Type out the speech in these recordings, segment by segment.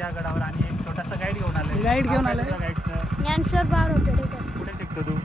या गडावर आणि एक छोटासा गाईड घेऊन आलाय. गाईड घेऊन आलाय. गाईडचं ज्ञानेश्वर बारोटेकर. कुठे शिकतो तू?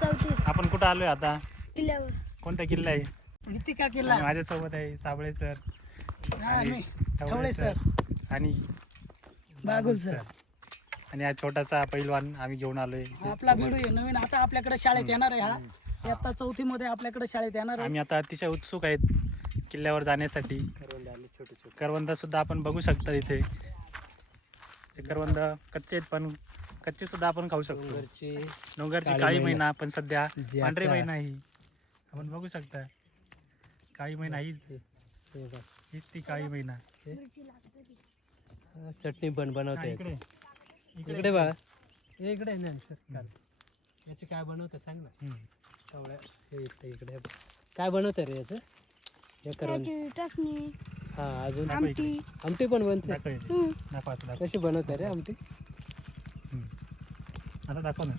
चौथी आपण कुठं आलोय आता? किल्ल्यावर. कोणता किल्ला आहे? भीतिका किल्ला. आणि माझ्यासोबत आहे साबळे सर आणि ठवळे ठवळे सर आणि बागुल सर. आणि हा छोटासा पैलवान आम्ही घेऊन आलोय. आपला व्हिडिओ आहे नवीन, आता आपल्याकडे शाळेत येणार आहे. हा इयत्ता 4थी मध्ये आपल्याकडे शाळेत येणार आहे. आम्ही आता अतिशय उत्सुक आहेत किल्ल्यावर जाण्यासाठी. करवंद सुद्धा आपण बघू शकता इथे. ते करवंद कच्चे आहेत पण कच्चे सुद्धा आपण खाऊ शकतो. डोंगरची काळी मैना पण सध्या पांढरी मैना ही आपण बघू शकता. काळी मैना हीच ती काळी मैना. चटणी पण बनवते. इकडे इकडे बघा, इकडे याची काय बनवते सांग ना. इकडे काय बनवते रे याचं? हे करून टसणी. हा अजून आमटी. आमटी पण बनते. दाखवा कशी बनवते रे आमटी? आता दाखव ना.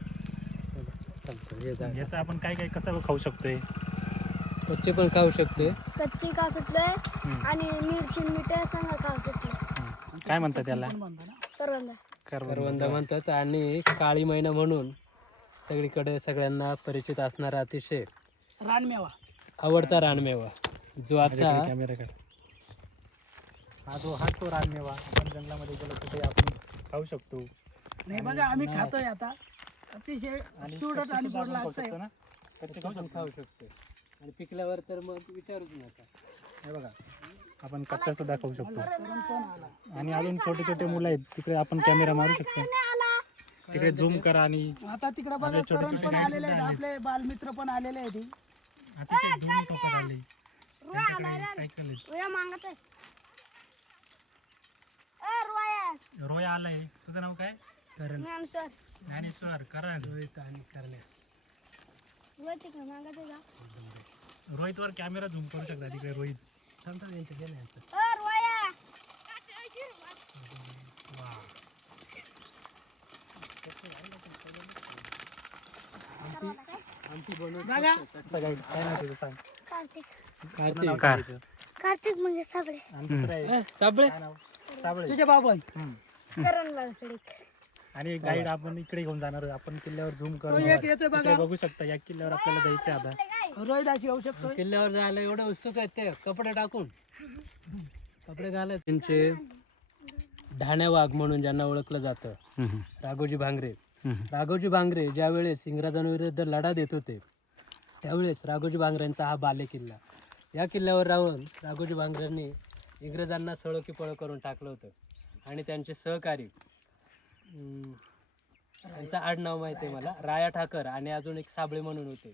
हे याचं आपण काय काय कसं खाऊ शकतोय? कच्चे पण खाऊ शकते. कच्ची का सुटलंय आणि मिरची मिठ्या सांगा का सुटलंय. काय म्हणतात त्याला? करवंदा. करवंद म्हणतात. आणि काळी मैना म्हणून सगळीकडे सगळ्यांना परिचित असणारा अतिशय रानमेवा, आवडता रानमेवा जो आता कॅमेरा काढ. हा तो रानमेवा आपण जंगलामध्ये गेलो कुठे आपण खाऊ शकतो. नाही बघा आम्ही खातोय आता. अतिशय आणि तुरट आणि गोड लागतंय. कच्चे खाऊ शकतो. आणि पिकल्यावर तर मग विचारूच नका. हे बघा आपण कच्चा सुद्धा खाऊ शकतो. आणि अजून छोटे छोटे मुलं आहेत तिकडे आपण कॅमेरा मारू शकतो. तिकडे झूम करा. आणि आता तिकडे बघा करण पण आलेले आहेत, आपले बालमित्र पण आलेले आहेत. अतिशय दोन्ही टोकात आले. सायकल आहे. रोया आलाय. तुझं नाव काय? कारण ज्ञानेश्वर करण. आणि करण्या रोहित वर कॅमेरा झूम करू शकता. तिकडे रोहित. समजा यांचं गेलं यांचं. वा. आमटी बनवून बघा काय नाही तुझं सांग. कार्तिक. कार्तिक कार्तिक म्हणजे सगळे. आणि दुसरं आहे साबळे काय नाव? साबळे. तुझे बाबा करण लाडकडे. आणि गाईड आपण इकडे घेऊन जाणार आहोत. आपण किल्ल्यावर झूम तो करून एक येतोय तिकडे बघा. बघू शकता. या किल्ल्यावर आपल्याला जायचंय आता. रोहिदाशी येऊ शकतो. किल्ल्यावर जायला एवढं उत्सुक आहेत ते. कपडे टाकून कपडे घालत. त्यांचे ढाण्या वाघ म्हणून ज्यांना ओळखलं जातं राघोजी भांगरे. राघोजी भांगरे ज्या वेळेस इंग्रजांविरुद्ध लढा देत होते त्यावेळेस राघोजी भांगरेंचा हा बाले किल्ला. या किल्ल्यावर राहून राघोजी भांगरेंनी इंग्रजांना सळो की पळो करून टाकलं होतं. आणि त्यांचे सहकारी त्यांचं आडनाव माहिती आहे मला, राया ठाकर आणि अजून एक साबळे म्हणून होते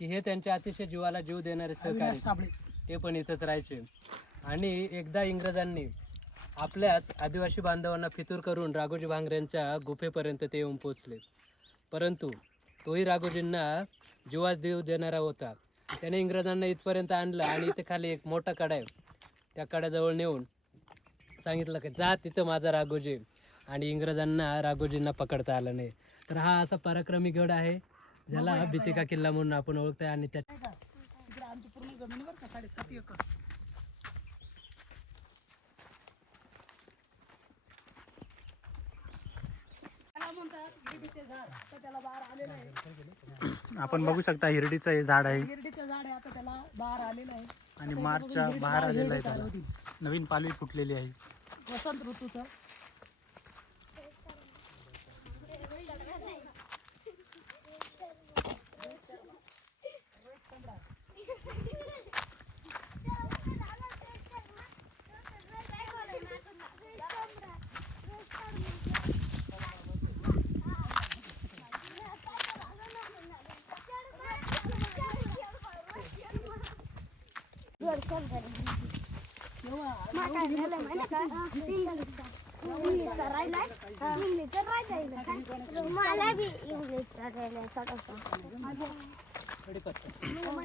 की हे त्यांच्या अतिशय जीवाला जीव देणारे सहकारी. साबळे ते पण इथंच राहायचे. आणि एकदा इंग्रजांनी आपल्याच आदिवासी बांधवांना फितूर करून राघोजी भांगरेंच्या गुफेपर्यंत ते येऊन पोचले. परंतु तोही राघोजींना जीवास जीव देणारा होता. त्याने इंग्रजांना इथपर्यंत आणलं आणि इथे खाली एक मोठा कडा आहे. त्या कड्याजवळ नेऊन सांगितलं की जा तिथं माझा राघोजी. आणि इंग्रजांना राघोजींना पकडता आलं नाही. तर हा असा पराक्रमी गड आहे ज्याला भीतिका किल्ला म्हणून आपण ओळखतोय. आणि त्या इकडे आमची पूर्ण जमीन बरं का 7.5 एकर. त्याला म्हणतात हिरडीचे झाड. तर त्याला बाहेर आलेलं आहे. आपण बघू शकता हिरडीचं हे झाड आहे. हिरडीचं झाड आहे, आता त्याला बाहेर आलेलं आहे. आणि मार्चच्या बाहेर आलेलं आहे. त्याला नवीन पालवी फुटलेली आहे. वसंत ऋतूचं. मला बी इंग्लिशचा राहिलाय थोडासा.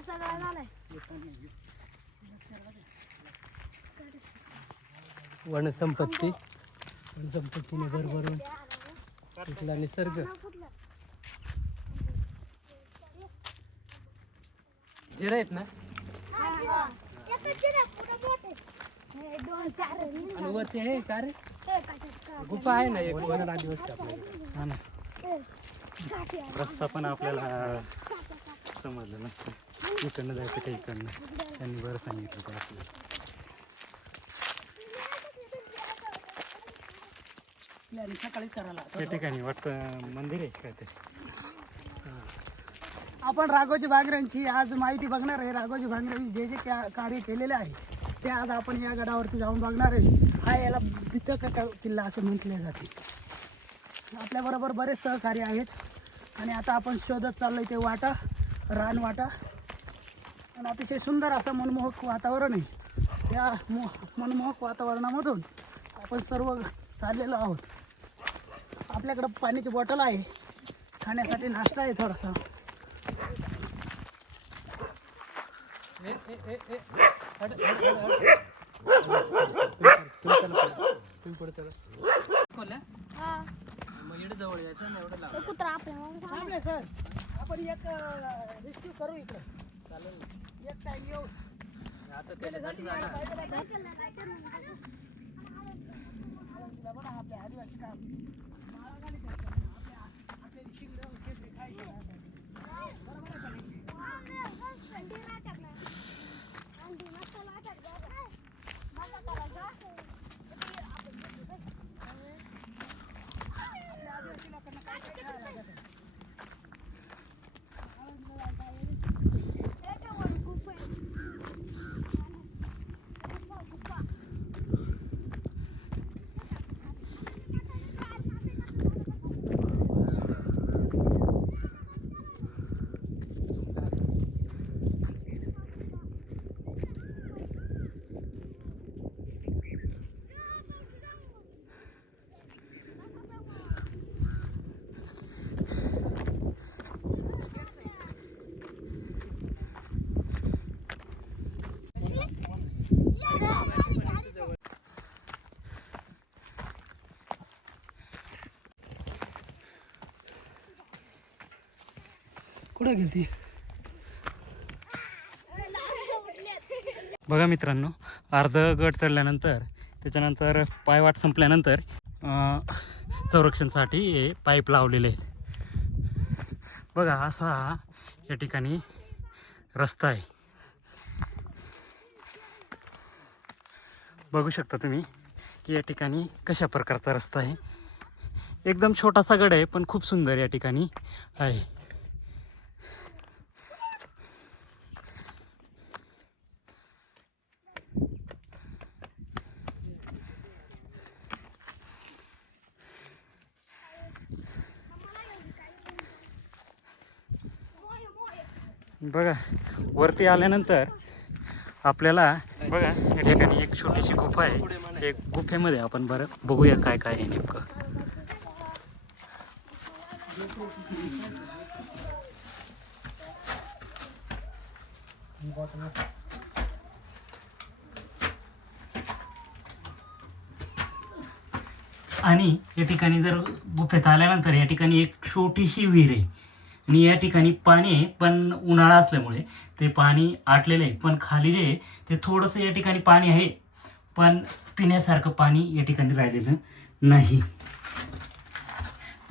सगळा झालाय. वनसंपत्ती वनसंपत्तीने भरभरून इथला निसर्ग. जिरा आहेत ना. आणि वरती हे का रे? गुफा आहे ना एक वन आदिवासी आपल्याकडे. हा ना, रस्ता पण आपल्याला समजलं नसतं, इकडनं जायचं काही इकडनं. त्यांनी बरं सांगितलं ते आपल्याला. आणि सकाळी करायला त्या ठिकाणी वाटतं मंदिर आहे काय ते. आपण राघोजी भांगऱ्यांची आज माहिती बघणार आहे. राघोजी भांगऱ्यांनी जे जे कार्य केलेले आहे ते आज आपण या गडावरती जाऊन बघणार आहे. हा याला बितक किल्ला असं म्हटले जाते. आपल्याबरोबर बरेच सहकारी आहेत आणि आता आपण शोधत चाललोय ते वाटा, रानवाटा, आणि अतिशय सुंदर असं मनमोहक वातावरण आहे. या मनमोहक वातावरणामधून आपण सर्व चाललेलो आहोत. आपल्याकडं पाण्याची बॉटल आहे, खाण्यासाठी नाश्ता आहे थोडासा. मग एवढं जवळ यायचं ना, एवढं लांब. कुत्रा आपल्या चांगलं सर, आपण एक रेस्क्यू करू इकडं. चालेल ना. एक टाइम येऊ. आता त्याच्यासाठी जाणार. आपल्या आदिवासी काम माळागाडी करतात. आपल्या शिंगडं खेकडे खायचे राहतात. बरोबर आहे का नाही? आपल्या आदिवासी लोकांना काय काय खायला लागतं. कुठे गेलती? बघा मित्रांनो, अर्ध गड चढल्यानंतर त्याच्यानंतर पायवाट संपल्यानंतर संरक्षणासाठी हे पाईप लावलेले आहेत. बघा असा या ठिकाणी रस्ता आहे. बघू शकता तुम्ही की या ठिकाणी कशा प्रकारचा रस्ता आहे. एकदम छोटासा गड आहे पण खूप सुंदर या ठिकाणी आहे. बघा वरती आल्यानंतर आपल्याला बघा या ठिकाणी एक छोटीशी गुफा आहे. एक गुफेमध्ये आपण बरं बघूया काय काय आहे नेमकं. आणि या ठिकाणी जर गुफेत आल्यानंतर या ठिकाणी एक छोटीशी विहीर आहे आणि या ठिकाणी पाणी आहे पण उन्हाळा असल्यामुळे ते पाणी आटलेलं आहे. पण खाली जे आहे ते थोडंसं या ठिकाणी पाणी आहे पण पिण्यासारखं पाणी या ठिकाणी राहिलेलं नाही.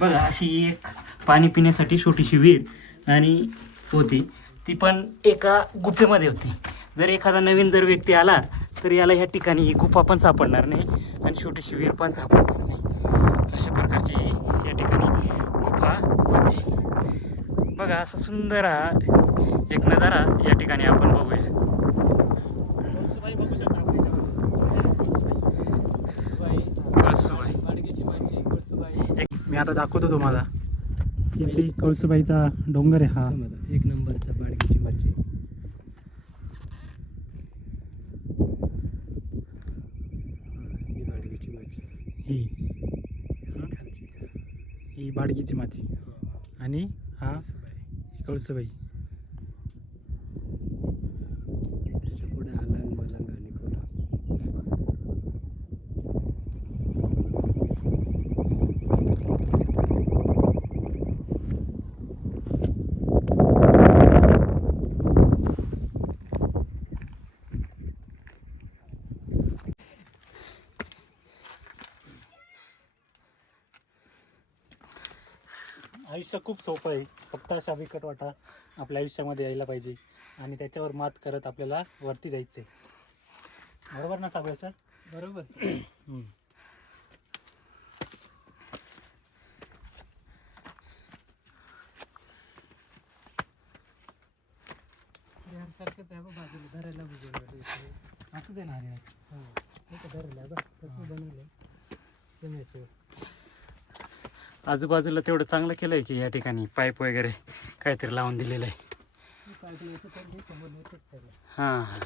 बघा अशी एक पाणी पिण्यासाठी छोटीशी विहीर आणि होती ती पण एका गुफेमध्ये होती. जर एखादा नवीन जर व्यक्ती आला तर याला ह्या ठिकाणी ही गुफा पण सापडणार नाही आणि छोटीशी विहीर पण सापडणार नाही. अशा प्रकारची या ठिकाणी गुफा होती. बघा असा सुंदर हा एक नजारा या ठिकाणी आपण बघूया. बघू शकता कळसुबाई. मी आता दाखवतो तुम्हाला इथे कळसुबाईचा डोंगर आहे हा. एक नंबरचा बाडगीची मच्छी. ही बाडगीची मच्छी. ही बाडगीची माची आणि हा कळसुबाई. त्याच्या पुढे आला मलंग आणि कोल्हा. आयुष्य खूप सोपं आहे. फक्त अशा बिकट वाटा आपल्या आयुष्यामध्ये यायला पाहिजे आणि त्याच्यावर मात करत आपल्याला वरती जायचं आहे. बरोबर ना साबळे सर? बरोबर. सारखंच आहे बाजूला धरायला असं देणार आहे. धरायला बघ कसं बनवलं सिमेंटचं. आजूबाजूला तेवढं चांगलं केलंय की या ठिकाणी पाईप वगैरे काहीतरी लावून दिलेलं आहे. हां हां.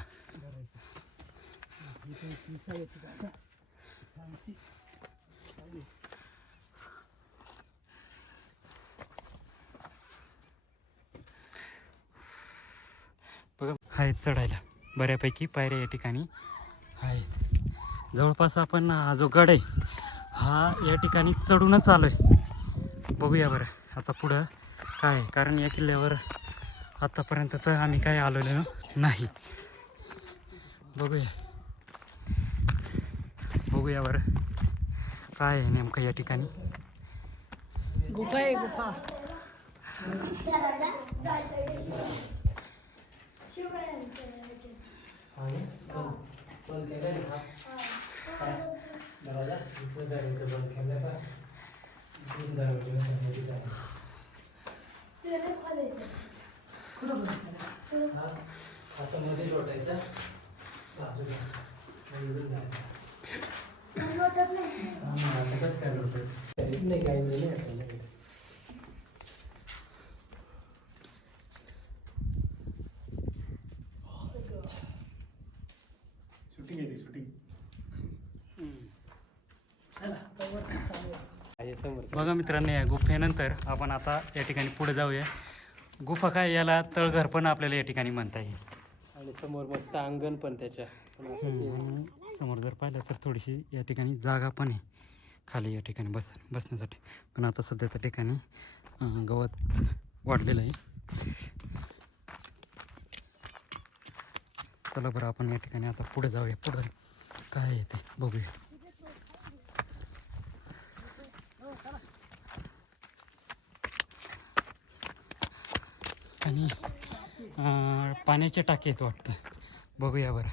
बघा आहेत चढायला बऱ्यापैकी पायऱ्या या ठिकाणी आहेत. जवळपास आपण हा जो गड आहे हा या ठिकाणी चढूनच आलो आहे. बघूया बरं आता पुढं काय आहे. कारण या किल्ल्यावर आतापर्यंत तर आम्ही काय आलेलो नाही. बघूया बरं काय आहे नेमकं या ठिकाणी. गुफा आहे गुफा. असं मध्ये लोटायचं कसं काय लोटायचं नाही काही नाही. शूटिंग येते शूटिंग. बघा मित्रांनो या गुफेनंतर आपण आता या ठिकाणी पुढे जाऊया. गुफा काय याला तळघर पण आपल्याला या ठिकाणी म्हणता येईल. आणि समोर मस्त अंगण पण त्याच्या. आणि समोर जर पाहिलं तर थोडीशी या ठिकाणी जागा पण आहे खाली या ठिकाणी बसण्यासाठी. पण आता सध्या त्या ठिकाणी गवत वाढलेलं आहे. चला बरं आपण या ठिकाणी आता पुढे जाऊया. पुढं काय आहे ते बघूया. आणि पाण्याचे टाके आहेत वाटतं. बघूया बरं.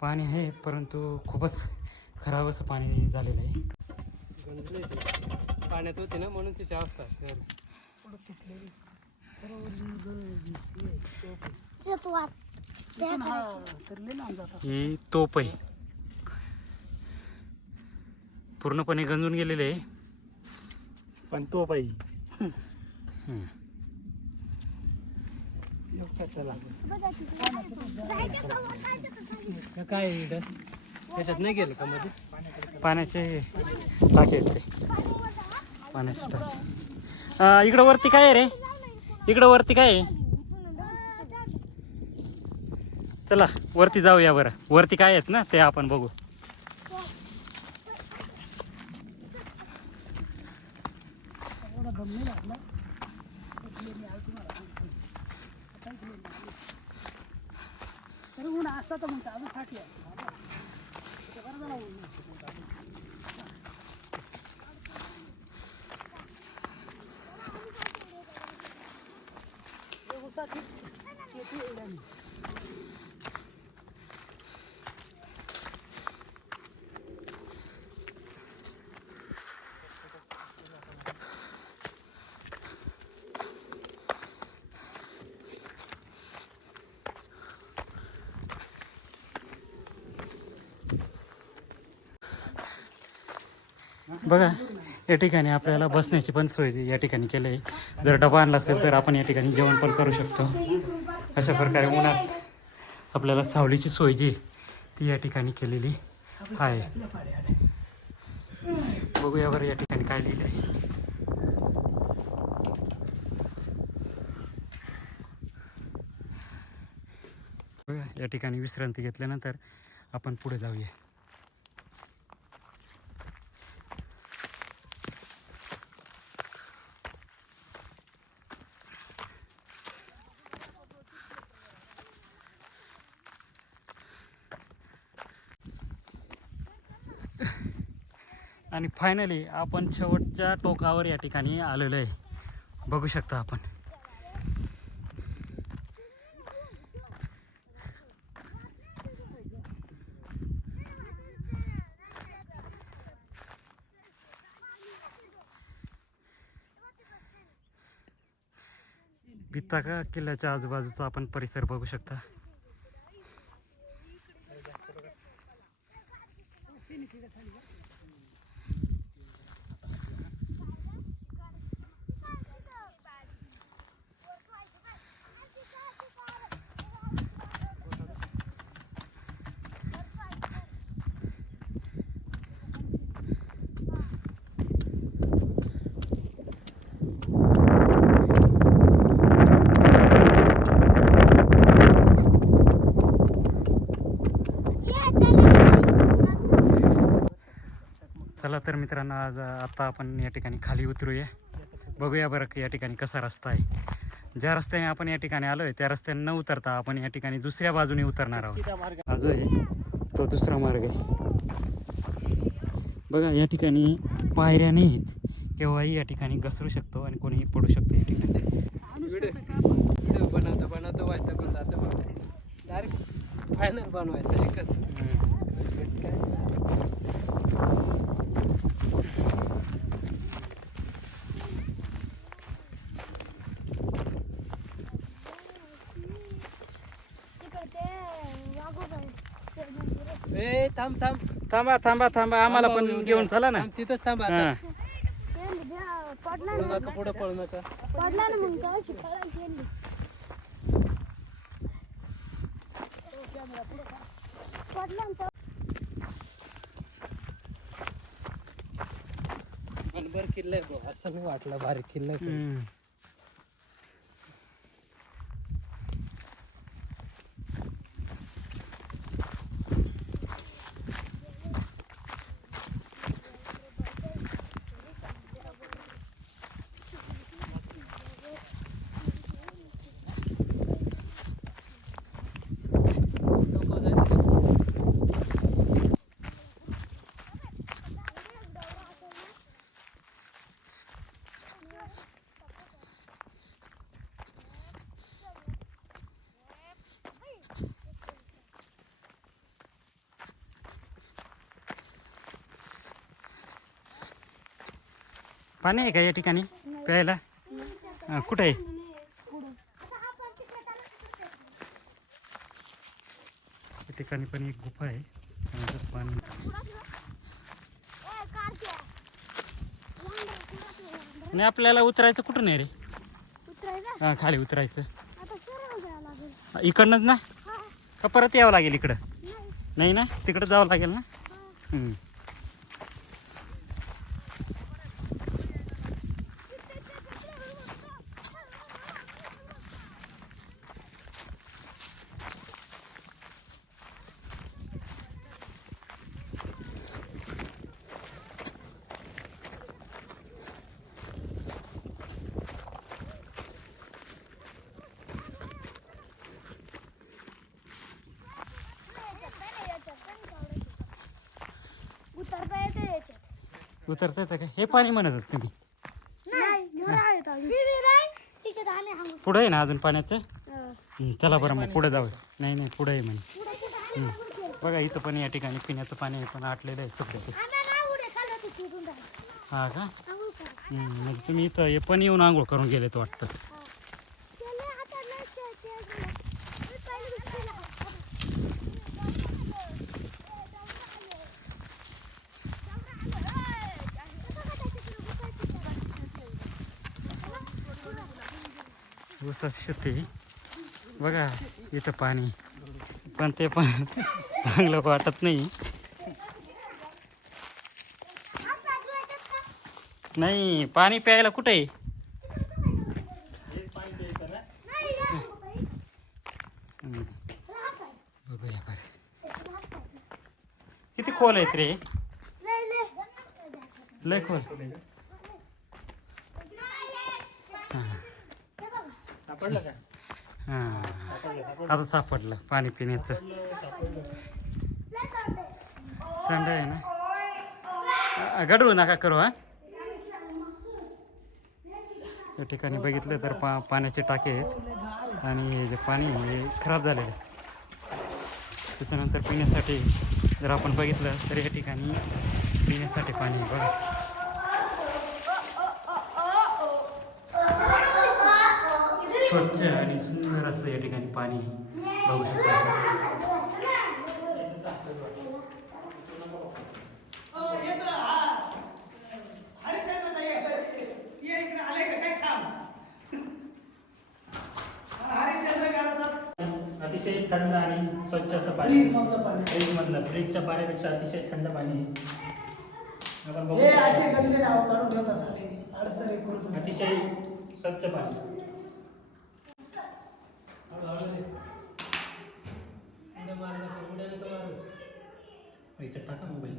पाणी आहे परंतु खूपच खराब असं पाणी झालेलं आहे. पाण्यात होते ना म्हणून तिची अवस्था असेल. ही तोप आहे. पूर्णपणे गंजून गेलेले आहे पण तोप आहे. चला काय आहे त्याच्यात नाही गेलं का मध्ये पाण्याचे टाके आहेत ते. पाण्याचे टाके इकडं वरती काय आहे रे? इकडं वरती काय आहे? चला वरती जाऊया बरं. वरती काय आहेत ना ते आपण बघू. असता तर म्हणतो अजून फाटल्या. बघा या ठिकाणी आपल्याला बसण्याची पण सोय या ठिकाणी केली आहे. जर डबा आणला असेल तर आपण या ठिकाणी जेवण पण करू शकतो. अशा प्रकारे उन्हात आपल्याला सावलीची सोय जी ती या ठिकाणी केलेली आहे. बघूया बरं या ठिकाणी काय लिहिलं आहे. बघा या ठिकाणी विश्रांती घेतल्यानंतर आपण पुढे जाऊया. आणि फायनली आपण शेवटच्या टोकावर या ठिकाणी आलेलो आहे, बघू शकता आपण. बिताका किल्ल्याच्या आजूबाजूचा आपण परिसर बघू शकता. चला तर मित्रांनो, आज आता आपण या ठिकाणी खाली उतरूया. बघूया बरं की या ठिकाणी कसा रस्ता आहे. ज्या रस्त्याने आपण या ठिकाणी आलोय त्या रस्त्याने न उतरता आपण या ठिकाणी दुसऱ्या बाजूने उतरणार आहोत. हा जो आहे तो दुसरा मार्ग आहे. बघा या ठिकाणी पायऱ्या नाहीत, केव्हाही या ठिकाणी घसरू शकतो आणि कोणीही पडू शकतो या ठिकाणी. व्हिडिओ बनवतो व्हायचं जातं डायरेक्ट फायनल बनवायचं एकच. ए थांब थांब थांबा थांबा थांबा, आम्हाला पण घेऊन चला ना. थांब, तिथंच थांब आता. हां पडला पळू नका, पुढं पळू नका. पडला ना मग काय शिकायला गेली. पडला ना मनभर किल्ला आहे भाऊ, असं नाही वाटलं भारी किल्ला आहे. पाणी आहे का या ठिकाणी प्यायला? कुठे आहे? या ठिकाणी पण एक गुफा आहे. त्यानंतर पाणी. आणि आपल्याला उतरायचं कुठून आहे रे? उतरायला हां खाली उतरायचं आता सरळ जायला लागेल. इकडनंच ना हा का परत यावं लागेल इकडं? नाही नाही ना, तिकडं जावं लागेल ना. हम्म. उतरता येते याच्यात. उतरता येतं का? हे पाणी म्हणत होत तुम्ही? नाही विहीर आहेत अजून. विहीर आहे तिच्यात आम्ही हांगू. पुढं आहे ना अजून पाण्याचं? पुढे चला बरं मग पुढे जाऊ. नाही नाही पुढे आहे म्हणे. कुठे आहे? बघा इथं पण या ठिकाणी पिण्याचं पाणी आहे, पण आटलेलं आहे सध्या ते. आम्ही नाही उड्या चाललो तिथे तिथून जायचं. हा का? हांगू करा. म्हणजे तुम्ही इथं हे पण येऊन आंघोळ करून गेलेत वाटतं. त्याला आता नाही ते मी पहिले दिसलेला. ऊसाची शेती बघा इथं पाणी, पण ते पण चांगलं वाटत नाही. नाही पाणी प्यायला कुठे आहे? बघूया बरं किती खोल आहेत रे? लय खोल. सापडलं का? हां आता सापडलं पाणी पिण्याचं. थंड आहे ना? गडू नका करू हा. या ठिकाणी बघितलं तर पाण्याचे टाके आहेत आणि हे जे पाणी हे खराब झालेलं आहे. त्याच्यानंतर पिण्यासाठी जर आपण बघितलं तर या ठिकाणी पिण्यासाठी पाणी आहे बघा. स्वच्छ आणि सुंदर असं या ठिकाणी पाणी बघू शकता आपण. अतिशय थंड आणि स्वच्छ असं पाणी. फ्रीजमधलं फ्रीजच्या पाण्यापेक्षा अतिशय थंड पाणी आहे. आपण बघू हे शकतो. असे गंदे नाव काढून ठेवतात सारे अडसरे करून. अतिशय स्वच्छ पाणी. टाका मोबाईल.